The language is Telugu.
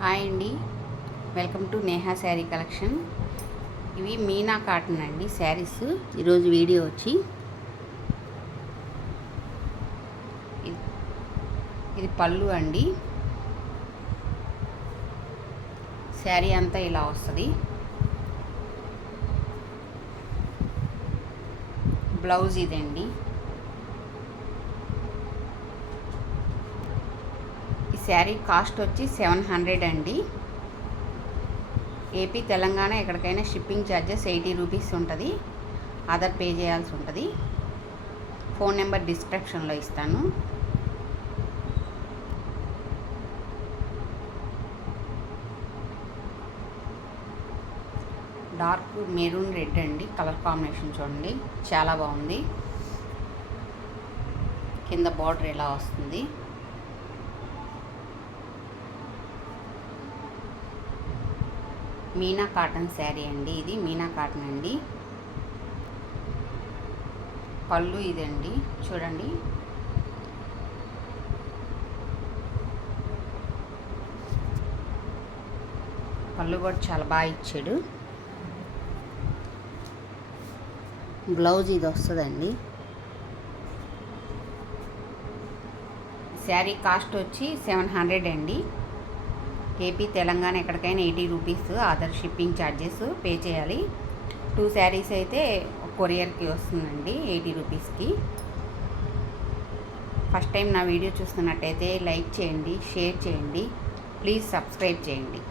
హాయ్ అండి, welcome to Neha sari collection. ఇవి మీనా కాటన్ అండి శారీస్. ఈరోజు వీడియో వచ్చి ఇది పళ్ళు అండి. శారీ అంతా ఇలా వస్తుంది. బ్లౌజ్ ఇదండి. ఈ శారీ కాస్ట్ వచ్చి 700 అండి. ఏపీ తెలంగాణ ఎక్కడికైనా షిప్పింగ్ ఛార్జెస్ 80 రూపీస్ ఉంటుంది. అదర్ పే చేయాల్సి ఉంటుంది. ఫోన్ నెంబర్ డిస్క్రిప్షన్లో ఇస్తాను. డార్క్ మెరూన్ రెడ్ అండి, కలర్ కాంబినేషన్ చూడండి, చాలా బాగుంది. కింద బార్డర్ ఇలా వస్తుంది. మీనా కాటన్ శారీ అండి. ఇది మీనా కాటన్ అండి. పళ్ళు ఇదండి, చూడండి. పళ్ళు కూడా చాలా బాగా ఇచ్చాడు. బ్లౌజ్ ఇది వస్తుందండి. శారీ కాస్ట్ వచ్చి 700 అండి. ఏపీ తెలంగాణ ఎక్కడికైనా 80 rupees other shipping charges pay చేయాలి. 2 శారీస్ అయితే కొరియర్కి వస్తుందండి 80 రూపీస్కి. ఫస్ట్ టైం నా వీడియో చూస్తున్నట్టయితే లైక్ చేయండి, షేర్ చేయండి, ప్లీజ్ సబ్స్క్రైబ్ చేయండి.